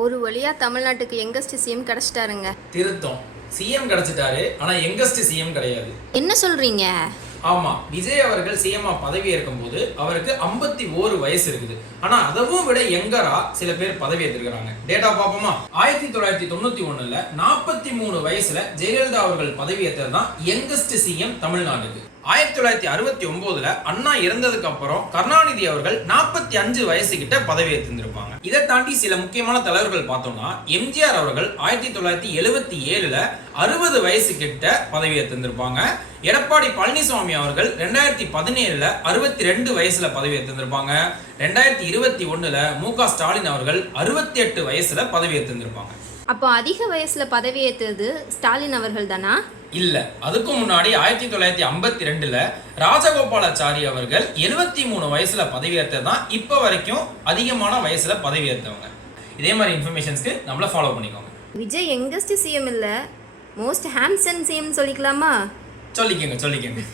ஒரு வழியா தமிழ்நாட்டுக்கு யங்கஸ்ட் சிஎம் கிடைச்சிட்டாருங்க. திருத்தம், சிஎம் கிடைச்சிட்டாரு. ஆனா யங்கஸ்ட் சிஎம் கிடையாது. என்ன சொல்றீங்க? ஆமா, விஜய் அவர்கள் சிஎம் பதவி ஏற்கும் போது அவருக்கு 51 வயசு இருக்குது. ஆனா அதவும் விட யங்கரா சில பேர் பதவி ஏற்றிருக்கிறாங்க. டேட்டா பாப்போமா? 1991ல 43 வயசுல ஜெயலலிதா அவர்கள் பதவி ஏற்றதுதான் யங்கஸ்ட் சிஎம் தமிழ்நாட்டுக்கு. 1969ல அண்ணா இறந்ததுக்கு அப்புறம் கருணாநிதி அவர்கள் 45 வயசு கிட்ட பதவி ஏற்றிருந்திருப்பாங்க. இதை தாண்டி சில முக்கியமான தலைவர்கள் பார்த்தோம்னா எம்ஜிஆர் அவர்கள் 1977ல 60 வயசு கிட்ட பதவி ஏற்றிருந்திருப்பாங்க. எடப்பாடி பழனிசாமி அவர்கள் 2017ல 62 வயசுல பதவி ஏற்றிருந்திருப்பாங்க. 2021ல மு.க. ஸ்டாலின் அவர்கள் 68 வயசுல பதவி ஏற்றிருந்திருப்பாங்க. அப்போ அதிக வயசுல பதவி ஏற்றது ஸ்டாலின் அவர்கள் தானா? இல்ல, அதுக்கும் முன்னாடி 1952ல ராஜகோபாலாச்சாரி அவர்கள் 73 வயசுல பதவி ஏற்றதான் இப்ப வரைக்கும் அதிகமான வயசுல பதவி ஏற்றவங்க. இதே மாதிரி இன்ஃபர்மேஷன்ஸ்க்கு நம்மள ஃபாலோ பண்ணிக்கோங்க. விஜய் யங்கஸ்ட் சிஎம் இல்ல, மோஸ்ட் ஹேண்ட்சம் சிஎம் சொல்லிக்கலாமா? சொல்லிக்கங்க.